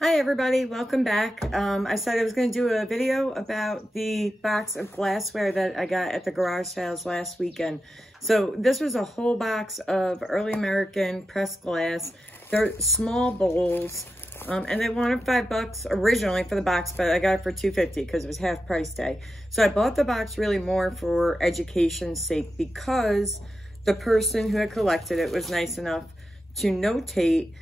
Hi everybody, welcome back. I said I was going to do a video about the box of glassware that I got at the garage sales last weekend. So this was a whole box of early American pressed glass. They're small bowls, and they wanted $5 originally for the box, but I got it for $2.50 because it was half price day. So I bought the box really more for education's sake because the person who had collected it was nice enough to notate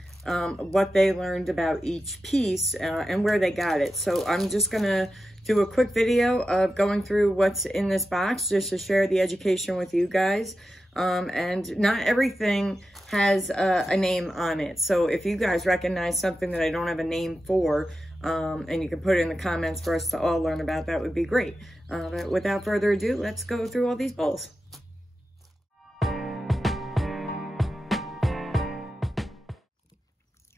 what they learned about each piece and where they got it. So I'm just gonna do a quick video of going through what's in this box just to share the education with you guys. And not everything has a name on it. So if you guys recognize something that I don't have a name for, and you can put it in the comments for us to all learn about, that would be great. But without further ado, let's go through all these bowls.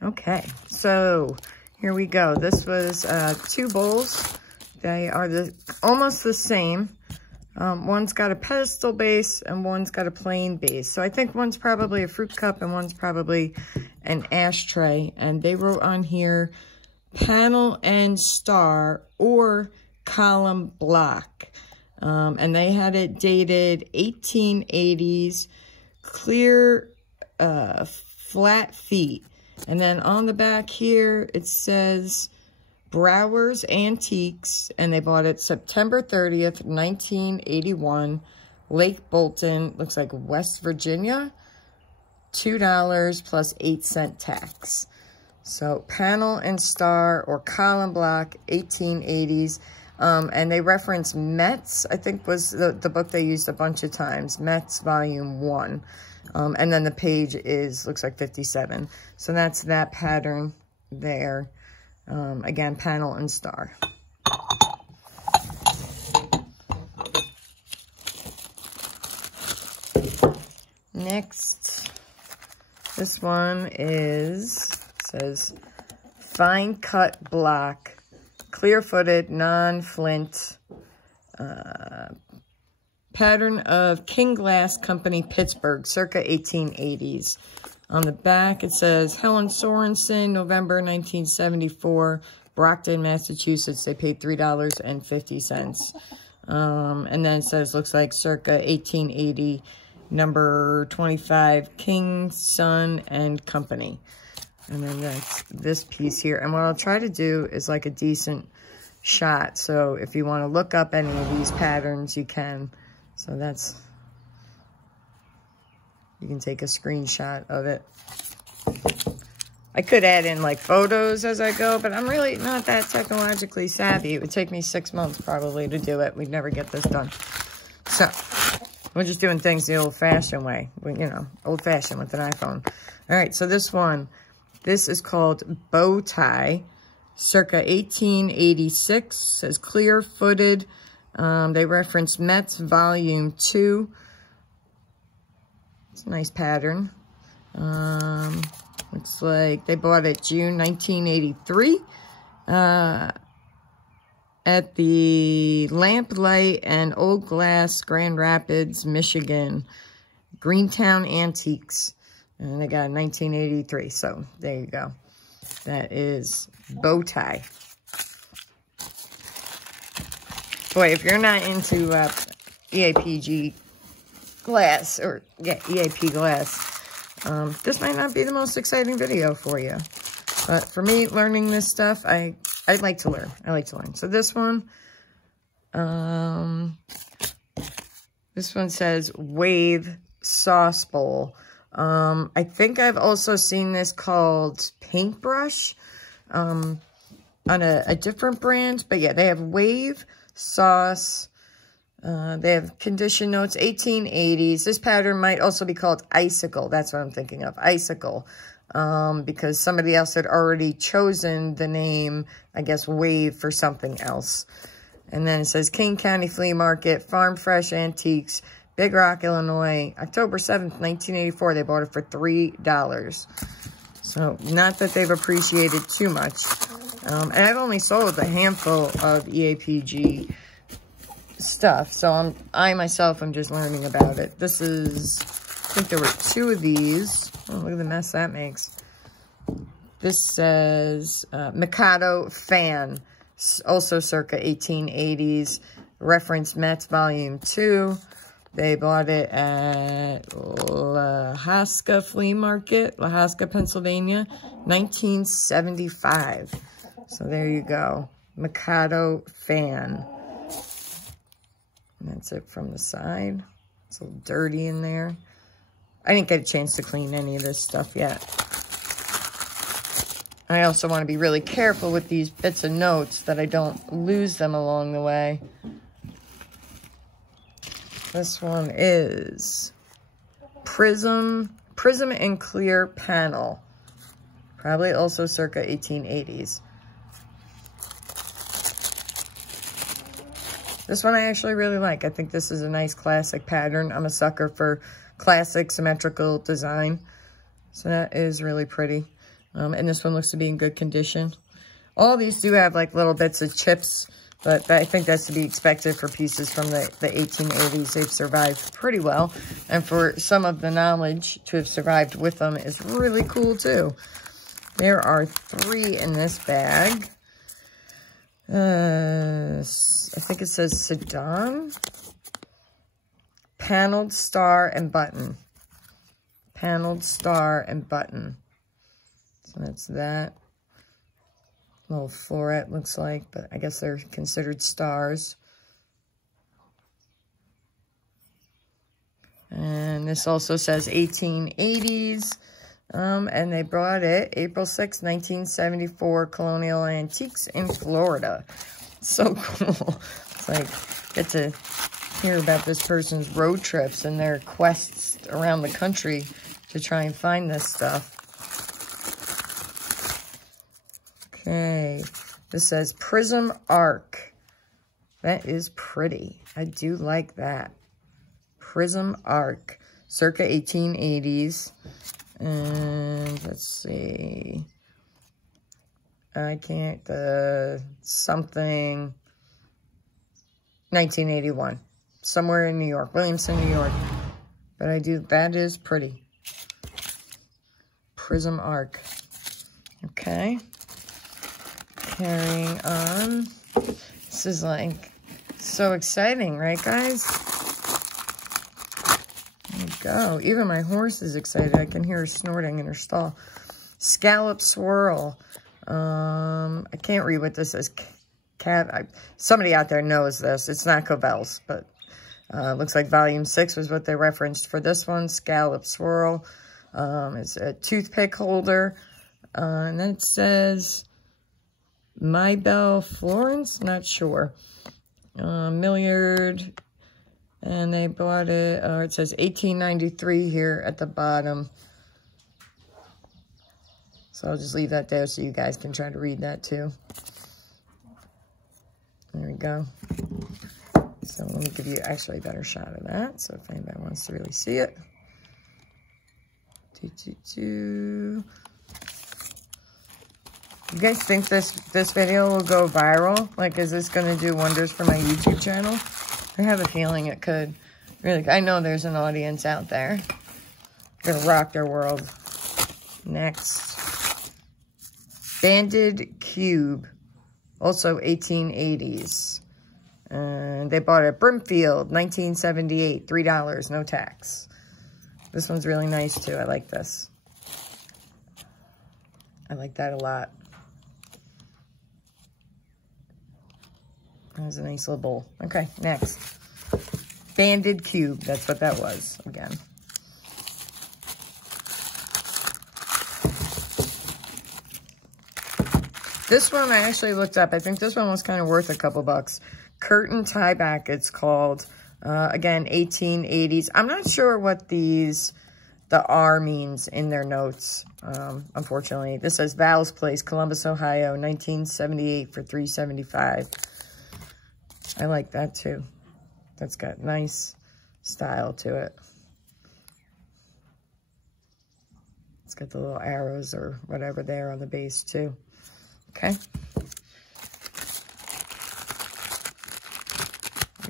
Okay, so here we go. This was 2 bowls. They are almost the same. One's got a pedestal base and one's got a plain base. So I think one's probably a fruit cup and one's probably an ashtray. And they wrote on here, panel and star or column block. And they had it dated 1880s, clear flat feet. And then on the back here, it says Brower's Antiques, and they bought it September 30th, 1981, Lake Bolton, looks like West Virginia, $2 plus 8-cent tax. So panel and star or column block, 1880s. And they reference Metz, I think was the book they used a bunch of times, Metz Volume 1. And then the page looks like 57. So that's that pattern there. Again, panel and star. Next, this one says fine cut block, clear-footed, non-flint, pattern of King Glass Company, Pittsburgh, circa 1880s. On the back, it says Helen Sorensen, November 1974, Brockton, Massachusetts. They paid $3.50. And then it says, looks like circa 1880, number 25, King, Son, and Company. And then that's this piece here. And what I'll try to do is like a decent shot. So if you want to look up any of these patterns, you can. So you can take a screenshot of it. I could add in like photos as I go, but I'm really not that technologically savvy. It would take me 6 months probably to do it. We'd never get this done. So we're just doing things the old-fashioned way, you know, old-fashioned with an iPhone. All right, so this is called Bow Tie, circa 1886. Says clear-footed. They reference Metz Volume 2. It's a nice pattern. Looks like they bought it June 1983 at the Lamplight and Old Glass, Grand Rapids, Michigan, Greentown Antiques. And they got it in 1983. So there you go. That is Bow Tie. Boy, if you're not into EAPG glass, or yeah, EAP glass, this might not be the most exciting video for you. But for me, learning this stuff, I like to learn. I like to learn. So this one says Wave Sauce Bowl. I think I've also seen this called Paintbrush on a different brand. But yeah, they have Wave Sauce. They have condition notes, 1880s. This pattern might also be called Icicle. That's what I'm thinking of, Icicle. Because somebody else had already chosen the name, I guess, Wave for something else. And then it says King County Flea Market, Farm Fresh Antiques, Big Rock, Illinois, October 7th, 1984. They bought it for $3. So not that they've appreciated too much. And I've only sold a handful of EAPG stuff, so I myself am just learning about it. This is, I think there were 2 of these. Oh, look at the mess that makes. This says Mikado fan, also circa 1880s. Reference Mets Volume 2. They bought it at Lahaska Flea Market, Lahaska, Pennsylvania, 1975. So there you go. Mikado fan. And that's it from the side. It's a little dirty in there. I didn't get a chance to clean any of this stuff yet. I also want to be really careful with these bits of notes that I don't lose them along the way. This one is Prism and Clear Panel. Probably also circa 1880s. This one I actually really like. I think this is a nice classic pattern. I'm a sucker for classic symmetrical design. So that is really pretty. And this one looks to be in good condition. All these do have like little bits of chips, but I think that's to be expected for pieces from the 1880s. They've survived pretty well. And for some of the knowledge to have survived with them is really cool too. There are 3 in this bag. I think it says Sedan. Paneled star and button. Paneled star and button. So that's that. Little floret looks like, but I guess they're considered stars. And this also says 1880s. And they brought it April 6, 1974, Colonial Antiques in Florida. So cool. It's like, get to hear about this person's road trips and their quests around the country to try and find this stuff. Okay, this says Prism Arc. That is pretty. I do like that. Prism Arc, circa 1880s. And let's see. I can't, something, 1981. Somewhere in New York, Williamson, New York. But that is pretty. Prism Arc. Okay. Carrying on. This is like so exciting, right, guys? There we go. Even my horse is excited. I can hear her snorting in her stall. Scallop Swirl. I can't read what this is. Somebody out there knows this. It's not Cobell's, but looks like volume 6 was what they referenced for this one. Scallop Swirl. It's a toothpick holder. And then it says Maybelle Florence, not sure. Milliard, and they bought it, it says 1893 here at the bottom. So I'll just leave that there so you guys can try to read that too. There we go. So let me give you actually a better shot of that, so if anybody wants to really see it. You guys think this video will go viral? Like, is this going to do wonders for my YouTube channel? I have a feeling it could. Really, I know there's an audience out there. Gonna rock their world. Next. Banded Cube. Also 1880s. And they bought it at Brimfield, 1978. $3, no tax. This one's really nice, too. I like this. I like that a lot. That was a nice little bowl. Okay, next. Banded Cube. That's what that was, again. This one I actually looked up. I think this one was kind of worth a couple bucks. Curtain Tieback, it's called. Again, 1880s. I'm not sure what the R means in their notes, unfortunately. This says Val's Place, Columbus, Ohio, 1978 for $3.75. I like that too. That's got nice style to it. It's got the little arrows or whatever there on the base too. Okay.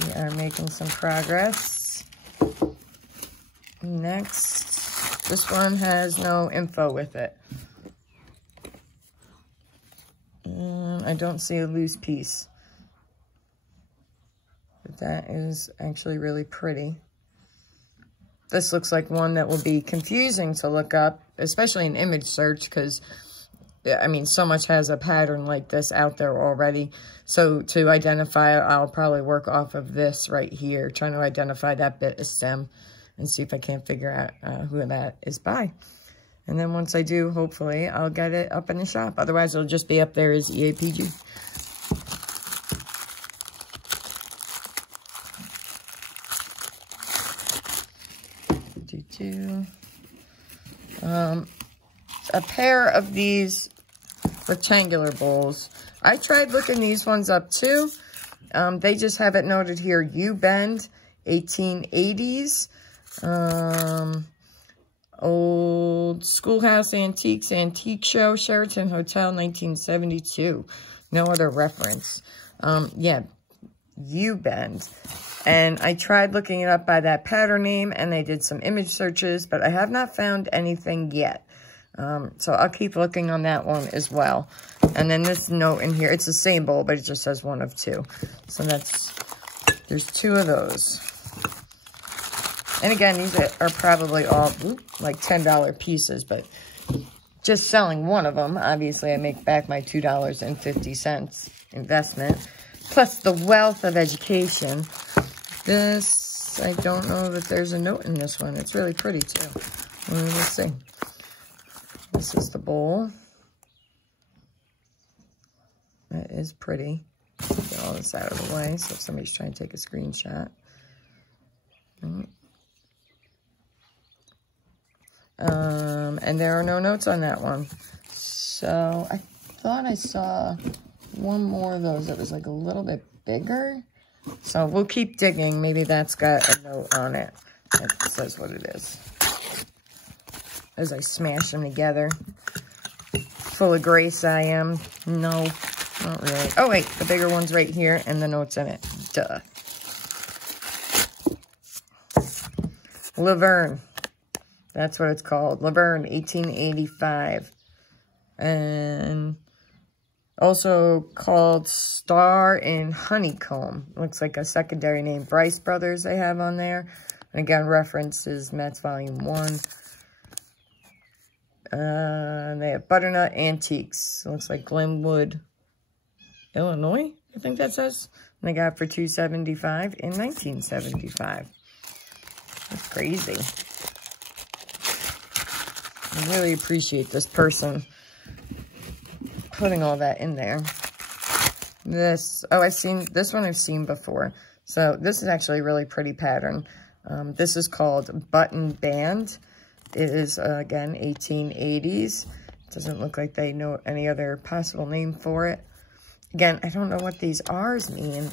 We are making some progress. Next, this one has no info with it. I don't see a loose piece. But that is actually really pretty. This looks like one that will be confusing to look up, especially in image search, because, I mean, so much has a pattern like this out there already. So to identify it, I'll probably work off of this right here, trying to identify that bit of stem and see if I can't figure out who that is by. And then once I do, hopefully, I'll get it up in the shop. Otherwise, it'll just be up there as EAPG. A pair of these rectangular bowls. I tried looking these ones up too. They just have it noted here, U-Bend, 1880s. Old Schoolhouse Antiques, Antique Show, Sheraton Hotel, 1972. No other reference. Yeah, U-Bend. And I tried looking it up by that pattern name, and I did some image searches, but I have not found anything yet. So I'll keep looking on that one as well. And then this note in here, it's the same bowl, but it just says 1 of 2. So there's 2 of those. And again, these are probably all like $10 pieces, but just selling one of them, obviously I make back my $2.50 investment, plus the wealth of education. This, I don't know that there's a note in this one. It's really pretty too. Let's see. This is the bowl. That is pretty. Get all this out of the way, so if somebody's trying to take a screenshot. And there are no notes on that one. So I thought I saw one more of those that was like a little bit bigger. So we'll keep digging. Maybe that's got a note on it that says what it is. As I smash them together. Full of grace I am. No, not really. Oh wait, the bigger one's right here and the note's in it. Duh. Laverne. That's what it's called. Laverne, 1885. And also called Star in Honeycomb. Looks like a secondary name. Bryce Brothers they have on there. And again, references Metz Volume 1. They have Butternut Antiques. Looks like Glenwood, Illinois, I think that says. And they got it for $2.75 in 1975. That's crazy. I really appreciate this person putting all that in there. This, oh, this one I've seen before. So this is actually a really pretty pattern. This is called Button Band. It is, again, 1880s. Doesn't look like they know any other possible name for it. Again, I don't know what these R's mean.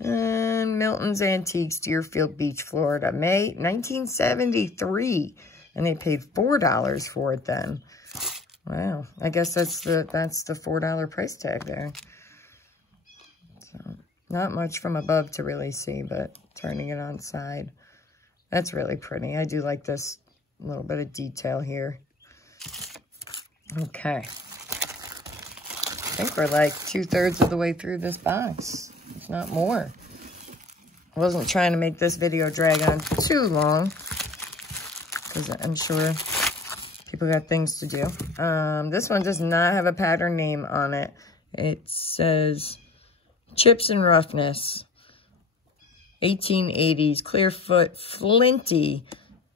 And Milton's Antiques, Deerfield Beach, Florida, May 1973. And they paid $4 for it then. Wow. I guess that's the $4 price tag there. So, not much from above to really see, but turning it on side. That's really pretty. I do like this little bit of detail here. Okay. I think we're like 2/3 of the way through this box, if not more. I wasn't trying to make this video drag on too long, because I'm sure people got things to do. This one does not have a pattern name on it. It says Chips and Roughness, 1880s, Clearfoot, Flinty,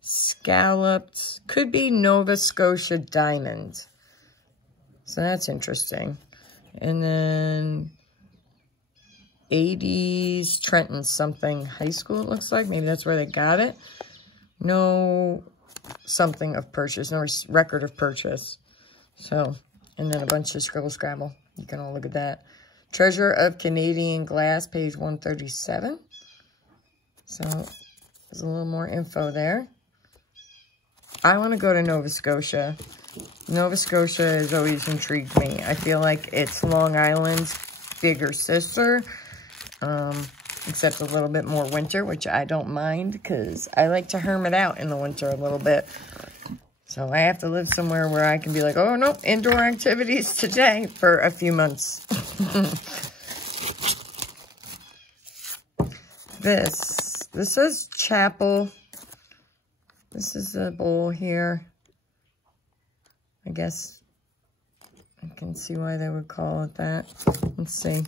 Scalloped, could be Nova Scotia Diamond. So that's interesting. And then 80s Trenton something high school, it looks like. Maybe that's where they got it. No something of purchase, no record of purchase. So, and then a bunch of scribble scrabble. You can all look at that. Treasure of Canadian Glass, page 137. So, there's a little more info there. I want to go to Nova Scotia. Nova Scotia has always intrigued me. I feel like it's Long Island's bigger sister, except a little bit more winter, which I don't mind because I like to hermit out in the winter a little bit. So I have to live somewhere where I can be like, oh, no, indoor activities today for a few months. This says chapel. This is a bowl here. I guess I can see why they would call it that. Let's see.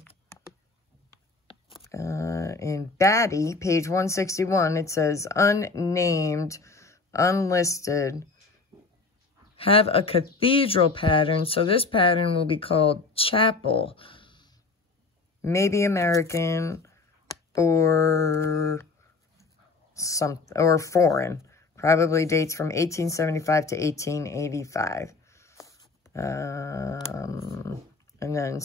In Batty, page 161, it says unnamed, unlisted, have a cathedral pattern. So this pattern will be called chapel. Maybe American or foreign. Probably dates from 1875 to 1885. And then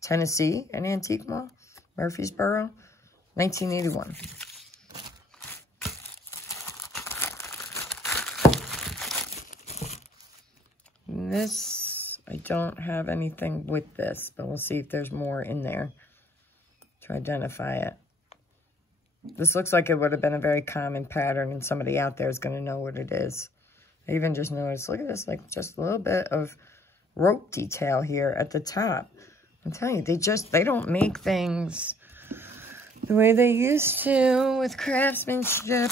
Tennessee, an antique mall. Murfreesboro, 1981. This, I don't have anything with this, but we'll see if there's more in there to identify it. This looks like it would have been a very common pattern, and somebody out there is going to know what it is. I even just noticed, look at this, like just a little bit of rope detail here at the top. I'm telling you, they don't make things the way they used to with craftsmanship.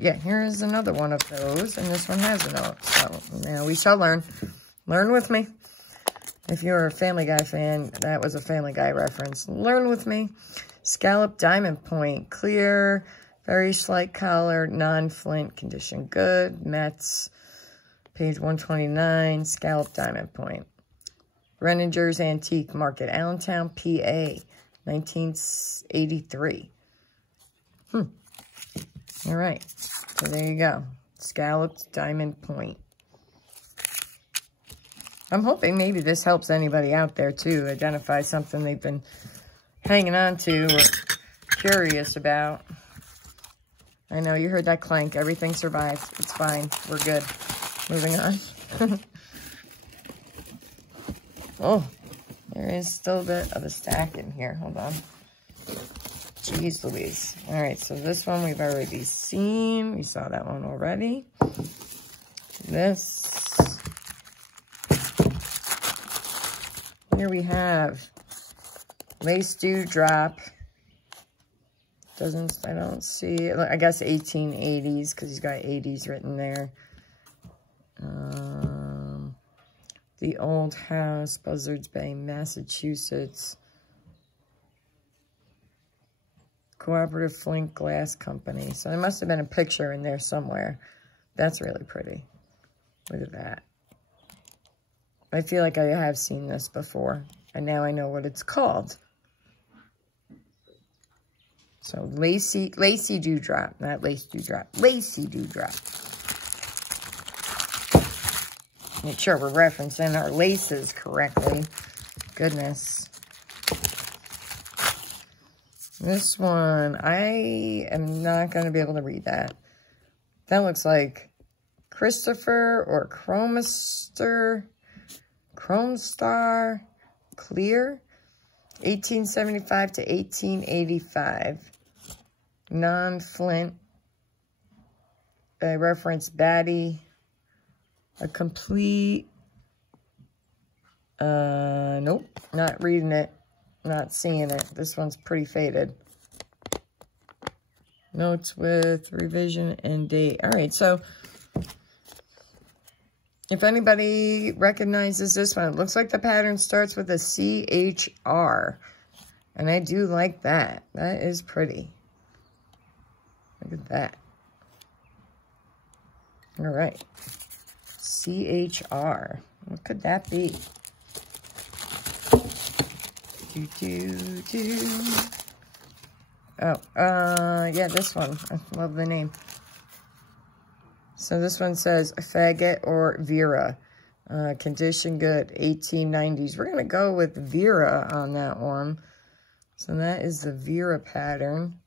Yeah, here's another one of those, and this one has a note. So, yeah, we shall learn. Learn with me. If you're a Family Guy fan, that was a Family Guy reference. Learn with me. Scallop diamond point, clear, very slight collar, non-flint, condition good. Metz, page 129, scallop diamond point. Renninger's Antique Market, Allentown, PA, 1983. All right, so there you go. Scalloped diamond point. I'm hoping maybe this helps anybody out there, too, identify something they've been hanging on to or curious about. I know you heard that clank. Everything survived. It's fine. We're good. Moving on. Oh, there is still a bit of a stack in here. Hold on. Jeez Louise. All right, so this one we've already seen. We saw that one already. This. Here we have lace dewdrop. I don't see it. I guess 1880s because he's got 80s written there. The Old House, Buzzards Bay, Massachusetts. Cooperative Flint Glass Company. So there must have been a picture in there somewhere. That's really pretty. Look at that. I feel like I have seen this before. And now I know what it's called. So lacy dewdrop. Not lace dewdrop. Lacy dewdrop. Make sure we're referencing our laces correctly. Goodness. This one, I am not going to be able to read that. That looks like Christopher or Chromestar Clear, 1875 to 1885. Non-flint. I reference Batty. A complete, nope, not reading it, not seeing it. This one's pretty faded. Notes with revision and date. All right, so if anybody recognizes this one, it looks like the pattern starts with a CHR. And I do like that. That is pretty. Look at that. All right. CHR. What could that be? Yeah, this one. I love the name. So this one says Faggot or Vera. Condition good, 1890s. We're going to go with Vera on that one. So that is the Vera pattern.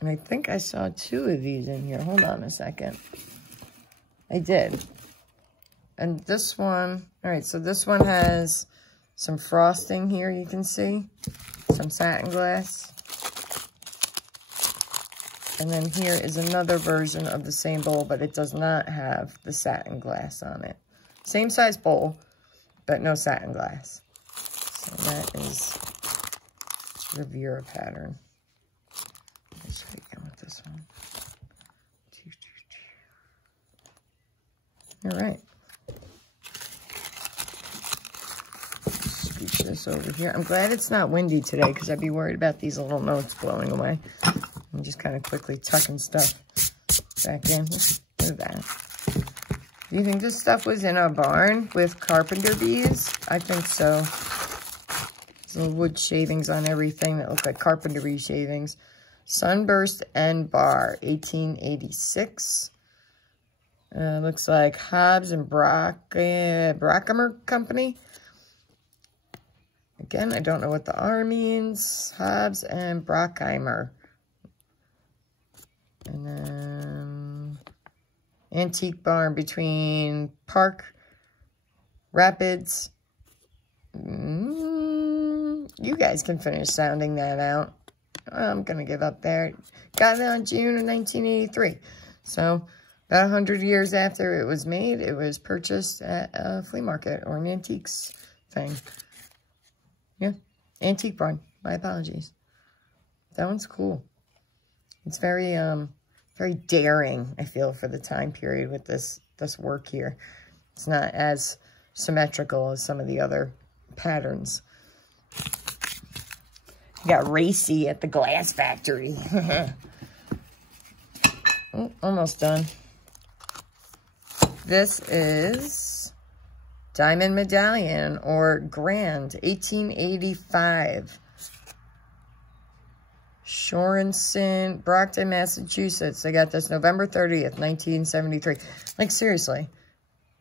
And I think I saw two of these in here. Hold on a second. I did. And this one, all right, so this one has some frosting here, you can see. Some satin glass. And then here is another version of the same bowl, but it does not have the satin glass on it. Same size bowl, but no satin glass. So that is the Vera pattern. Let's try again with this one. All right. Scooch this over here. I'm glad it's not windy today because I'd be worried about these little notes blowing away. I'm just kind of quickly tucking stuff back in. Look at that. Do you think this stuff was in a barn with carpenter bees? I think so. There's little wood shavings on everything that look like carpenter bee shavings. Sunburst and Bar, 1886. Looks like Hobbs and Brockamer Company. Again, I don't know what the R means. Hobbs and Brockheimer. And then antique barn between Park Rapids. You guys can finish sounding that out. I'm going to give up there. Got it on June of 1983. So about 100 years after it was made, it was purchased at a flea market or an antiques thing. Yeah, antique barn. My apologies. That one's cool. It's very, very daring, I feel, for the time period with this work here. It's not as symmetrical as some of the other patterns. Got racy at the glass factory. Oh, almost done. This is Diamond Medallion or Grand, 1885. Shorenson, Brockton, Massachusetts. They got this November 30th, 1973. Like, seriously,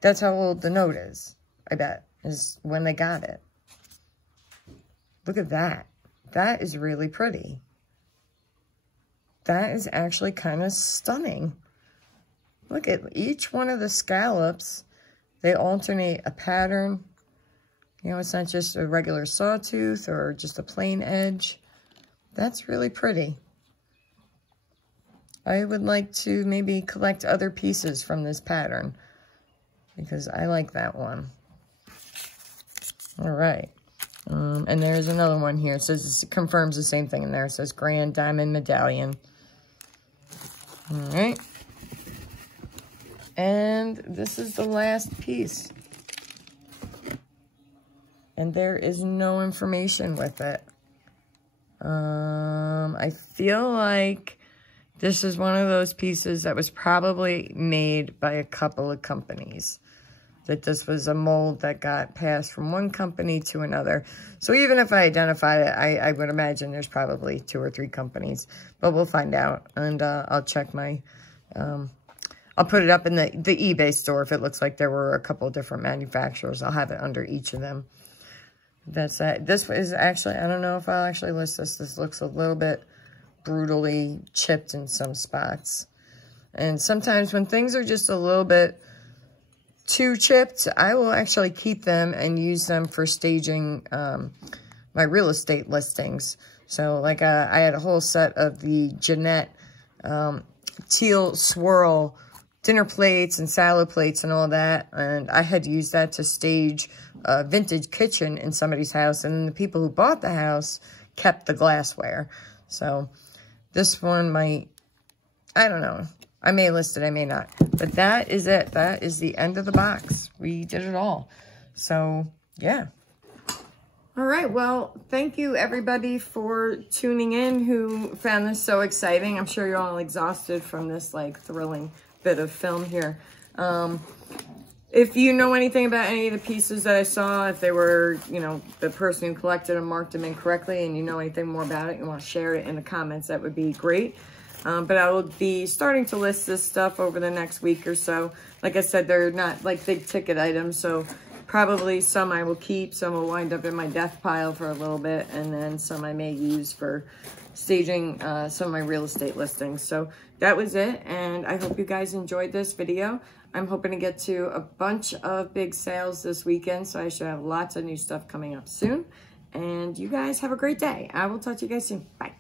that's how old the note is, I bet, is when they got it. Look at that. That is really pretty. That is actually kind of stunning. Look at each one of the scallops. They alternate a pattern. You know, it's not just a regular sawtooth or just a plain edge. That's really pretty. I would like to maybe collect other pieces from this pattern because I like that one. All right. And there's another one here. It says, it confirms the same thing in there. It says Grand Diamond Medallion. All right. And this is the last piece. And there is no information with it. I feel like this is one of those pieces that was probably made by a couple of companies. That this was a mold that got passed from one company to another. So even if I identified it, I would imagine there's probably 2 or 3 companies. But we'll find out. And I'll check my... I'll put it up in the eBay store if it looks like there were a couple of different manufacturers. I'll have it under each of them. That's that. This is actually... I don't know if I'll actually list this. This looks a little bit brutally chipped in some spots. And sometimes when things are just a little bit... too chipped, I will actually keep them and use them for staging my real estate listings. So like I had a whole set of the Jeanette teal swirl dinner plates and salad plates and all that, and I had used that to stage a vintage kitchen in somebody's house, and the people who bought the house kept the glassware. So this one might, I don't know. I may list it, I may not. But that is it. That is the end of the box. We did it all. So, yeah. All right, well, thank you, everybody, for tuning in who found this so exciting. I'm sure you're all exhausted from this, like, thrilling bit of film here. If you know anything about any of the pieces that I saw, if they were, you know, the person who collected them marked them incorrectly and you know anything more about it, you want to share it in the comments, that would be great. But I will be starting to list this stuff over the next week or so. Like I said, they're not like big ticket items, so probably some I will keep, some will wind up in my death pile for a little bit, and then some I may use for staging some of my real estate listings. So that was it, and I hope you guys enjoyed this video. I'm hoping to get to a bunch of big sales this weekend, so I should have lots of new stuff coming up soon. And you guys have a great day. I will talk to you guys soon. Bye.